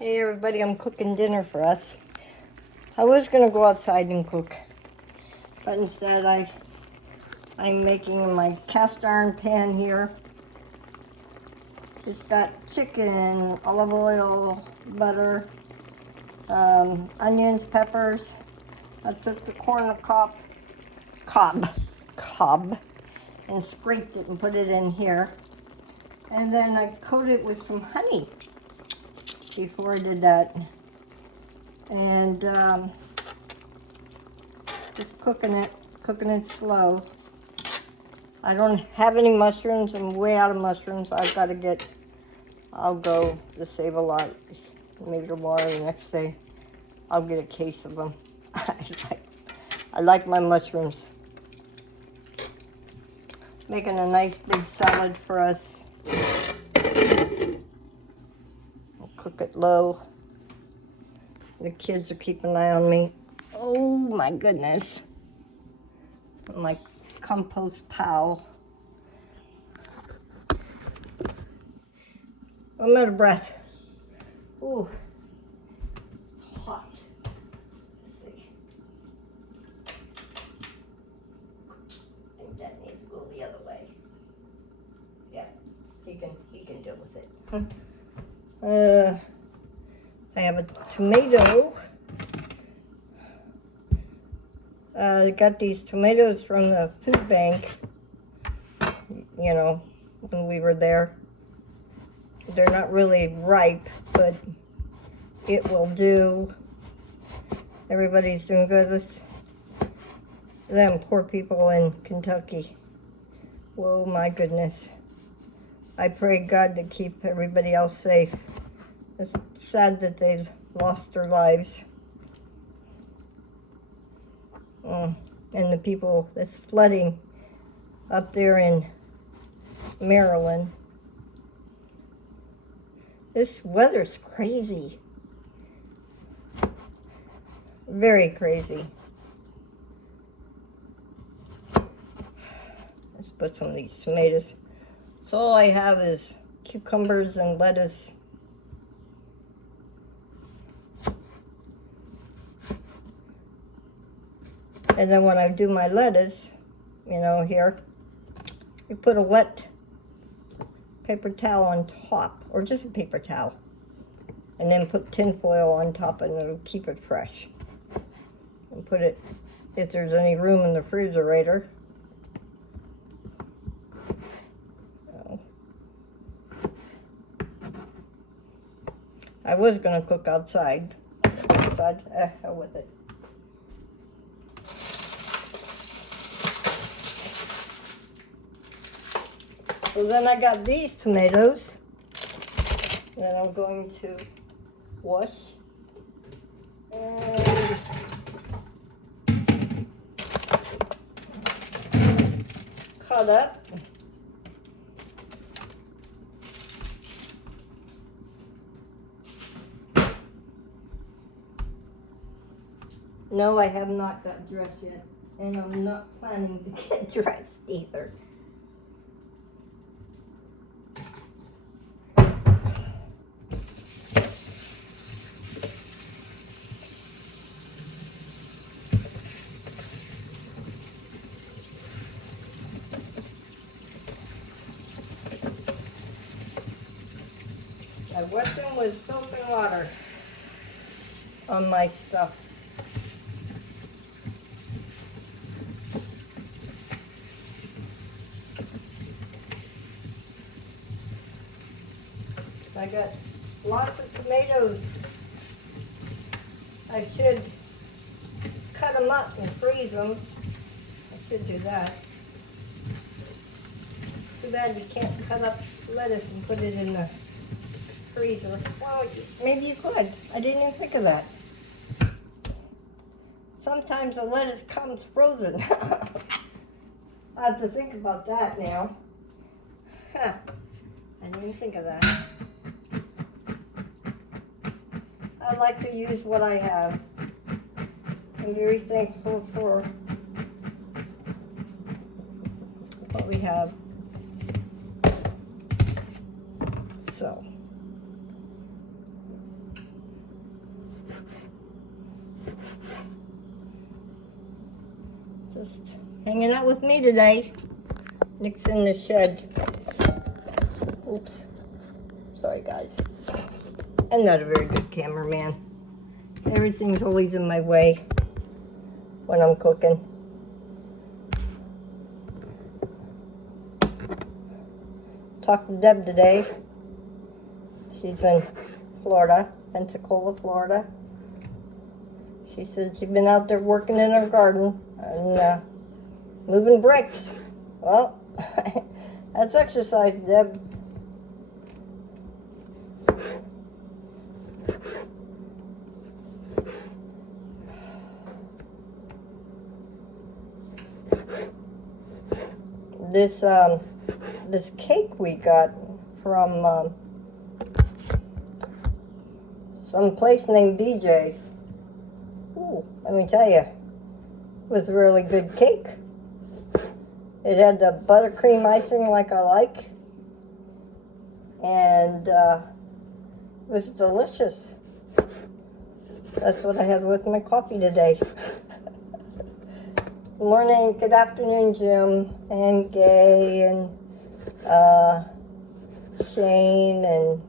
Hey everybody, I'm cooking dinner for us. I was gonna go outside and cook, but instead I'm making my cast iron pan here. It's got chicken, olive oil, butter, onions, peppers. I took the corn cob, and scraped it and put it in here. And then I coated it with some honey before I did that. And just cooking it slow. I don't have any mushrooms. I'm way out of mushrooms. I'll go to Save a Lot. Maybe tomorrow or the next day, I'll get a case of them. I like my mushrooms. Making a nice big salad for us. I'll cook it low. The kids are keeping an eye on me. Oh my goodness. My compost pal. I'm out of breath. Ooh, it's hot. Let's see. I think that needs to go the other way. Yeah, he can deal with it. I have a tomato. I got these tomatoes from the food bank, you know, when we were there. They're not really ripe, but it will do. Everybody's doing good with them poor people in Kentucky. Whoa, my goodness. I pray God to keep everybody else safe. It's sad that they lost their lives. And the people that's flooding up there in Maryland. This weather's crazy. Very crazy. Let's put some of these tomatoes. So all I have is cucumbers and lettuce. And then when I do my lettuce, you know, here, you put a wet paper towel on top, or just a paper towel, and then put tin foil on top and it'll keep it fresh. And put it, if there's any room in the refrigerator. I was gonna cook outside. Hell with it. So then I got these tomatoes that I'm going to wash and cut up. No, I have not got dressed yet, and I'm not planning to get dressed either. I wet them with soap and water on my stuff. I got lots of tomatoes. I should cut them up and freeze them. I should do that. Too bad you can't cut up lettuce and put it in the freezer. Well, maybe you could. I didn't even think of that. Sometimes the lettuce comes frozen. I have to think about that now. Huh. I didn't even think of that. I like to use what I have. I'm very thankful for what we have. So, Just hanging out with me today. Nick's in the shed. Oops. Sorry, guys. I'm not a very good cameraman. Everything's always in my way when I'm cooking. Talked to Deb today. She's in Florida, Pensacola, Florida. She said she'd been out there working in her garden and moving bricks. Well, that's exercise, Deb. This cake we got from some place named BJ's. Ooh, let me tell you, it was really good cake. It had the buttercream icing like I like, and it was delicious. That's what I had with my coffee today. Good morning, good afternoon, Jim, and Gay, and Shane, and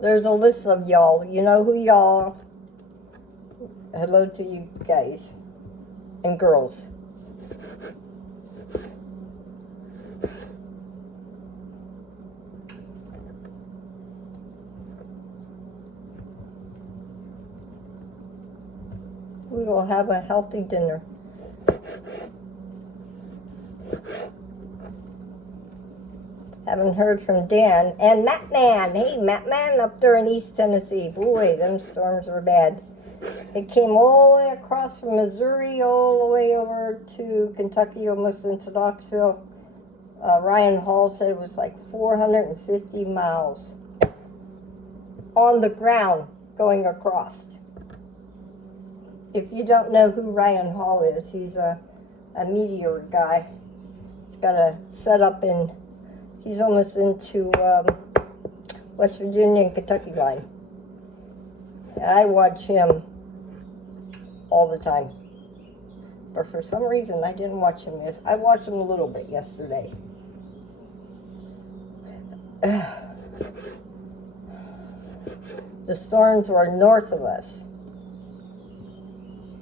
there's a list of y'all. You know who y'all are. Hello to you guys and girls. We will have a healthy dinner. Haven't heard from Dan and Matt Man. Hey, Matt Man up there in East Tennessee. Boy, them storms were bad. It came all the way across from Missouri, all the way over to Kentucky, almost into Knoxville. Ryan Hall said it was like 450 miles on the ground going across. If you don't know who Ryan Hall is, he's a meteor guy. He's got a setup in, he's almost into West Virginia and Kentucky line. I watch him all the time. But for some reason, I didn't watch him. I watched him a little bit yesterday. The storms were north of us.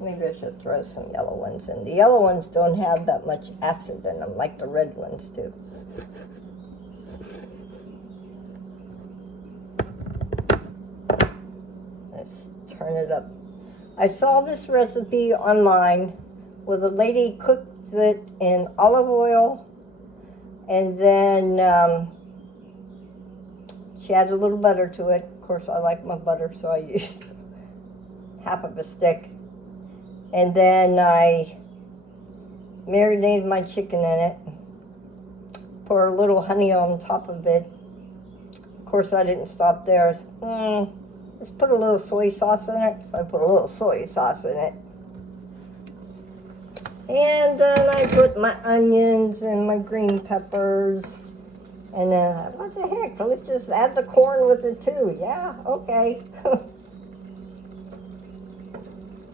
Maybe I should throw some yellow ones in. The yellow ones don't have that much acid in them like the red ones do. Let's turn it up. I saw this recipe online where the lady cooked it in olive oil and then she added a little butter to it. Of course, I like my butter, so I used half of a stick. And then I marinated my chicken in it, pour a little honey on top of it. Of course, I didn't stop there. Let's put a little soy sauce in it. So I put a little soy sauce in it. And then I put my onions and my green peppers. And then, what the heck, let's just add the corn with it too. Yeah, okay.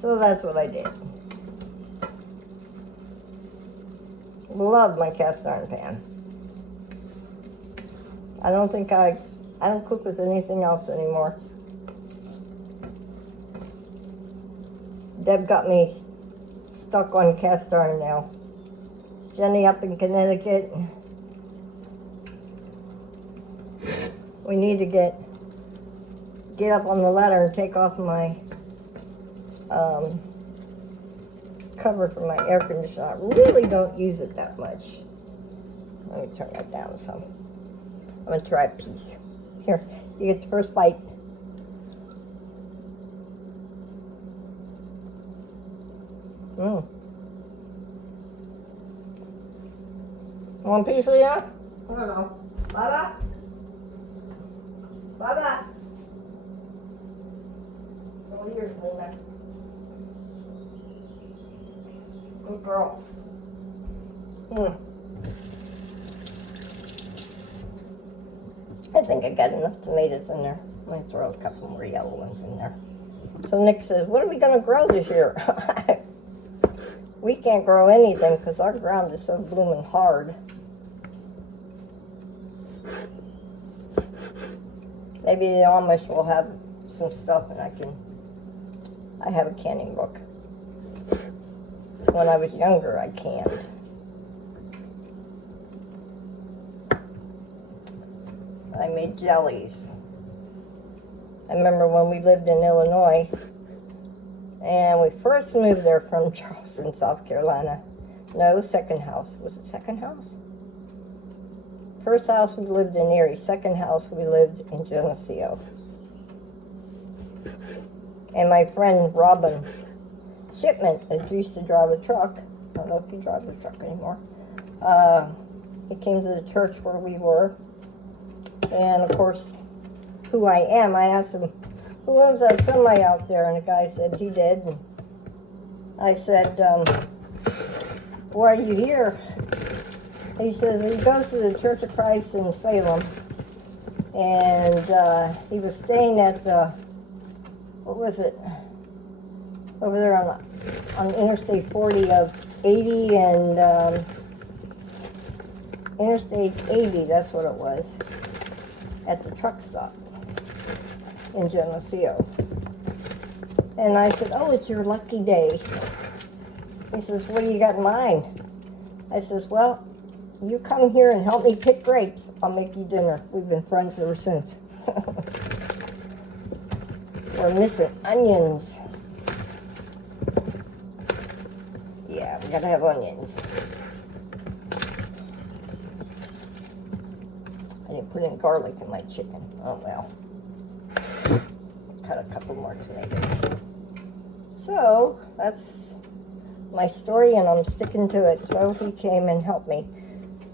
So that's what I did. Love my cast iron pan. I don't cook with anything else anymore. Deb got me stuck on cast iron now. Jenny up in Connecticut. We need to get up on the ladder and take off my cover for my air conditioner. I really don't use it that much. Let me turn that down some. I'm gonna try a piece. Here, you get the first bite. One piece of that? I don't know. Baba? Baba? Come here, Luna. Good girl. I think I got enough tomatoes in there. I'm going to throw a couple more yellow ones in there. So Nick says, what are we going to grow this year? We can't grow anything because our ground is so blooming hard. Maybe the Amish will have some stuff and I have a canning book. When I was younger, I canned. I made jellies. I remember when we lived in Illinois, and we first moved there from Charleston, South Carolina. No, second house. Was it second house? First house we lived in Erie. Second house we lived in Geneseo. And my friend Robin Shipman, who used to drive a truck, I don't know if he drives a truck anymore, he came to the church where we were. And of course, who I am, I asked him, who owns that semi out there? And the guy said he did. And I said, why are you here? He says he goes to the Church of Christ in Salem. And he was staying at the, what was it? Over there on Interstate 40 of 80 and Interstate 80, that's what it was, at the truck stop in Geneseo. And I said, oh, it's your lucky day. He says, what do you got in mind? I says, well, you come here and help me pick grapes. I'll make you dinner. We've been friends ever since. We're missing onions. Yeah, we gotta have onions. I didn't put in garlic in my chicken. Oh well. Cut a couple more tomatoes. So, that's my story and I'm sticking to it. So he came and helped me.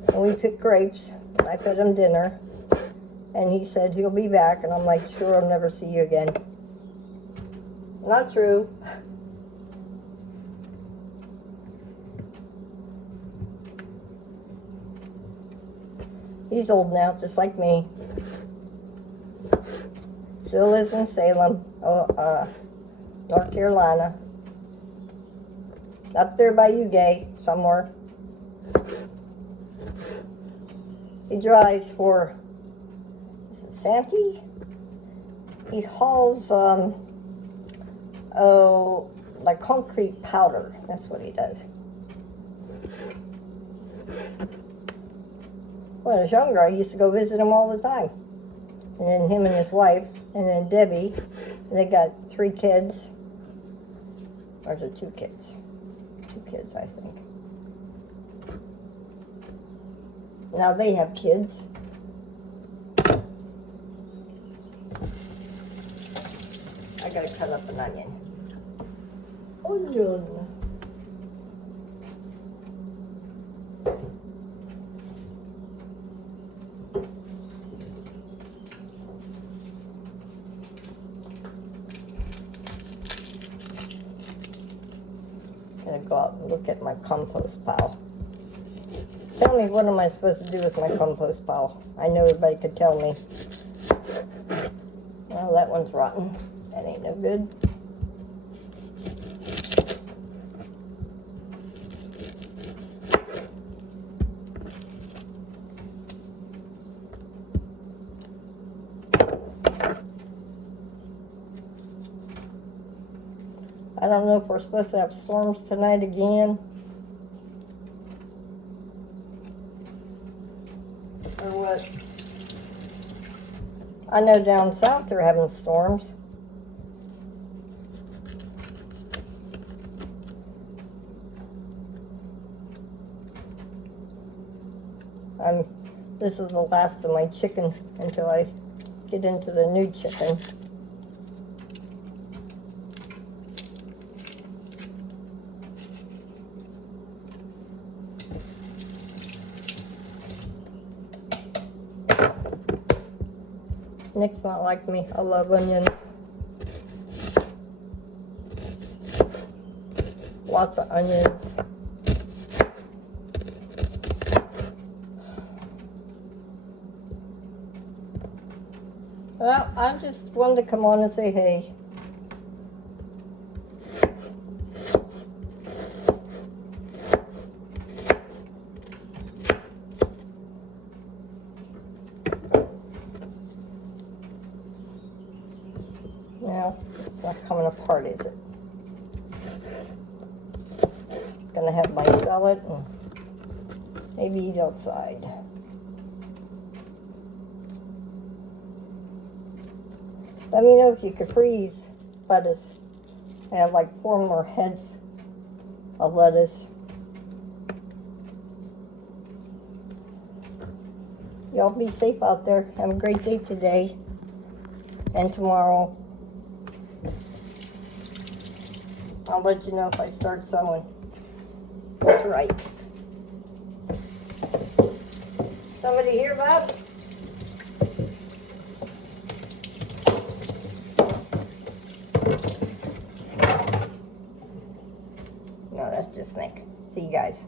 And we picked grapes. And I fed him dinner. And he said he'll be back. And I'm like, sure, I'll never see you again. Not true. He's old now, just like me. Still lives in Salem, North Carolina. Up there by Ugay, somewhere. He drives for, is it Santee? He hauls, like concrete powder. That's what he does. When I was younger, I used to go visit him all the time. And then him and his wife, and then Debbie, and they got 3 kids. Or is it 2 kids? 2 kids, I think. Now they have kids. I gotta cut up an onion. Onion. Gonna go out and look at my compost pile. Tell me, what am I supposed to do with my compost pile? I know everybody could tell me. Well, that one's rotten. That ain't no good. I don't know if we're supposed to have storms tonight again. Or what? I know down south they're having storms. This is the last of my chicken until I get into the new chicken. Nick's not like me. I love onions. Lots of onions. Well, I just wanted to come on and say hey. Now, it's not coming apart, is it? Gonna have my salad and maybe eat outside. Let me know if you could freeze lettuce. I have like 4 more heads of lettuce. Y'all be safe out there. Have a great day today and tomorrow. I'll let you know if I start sewing. That's right. Somebody here, Bob? No, that's just Nick. See you guys.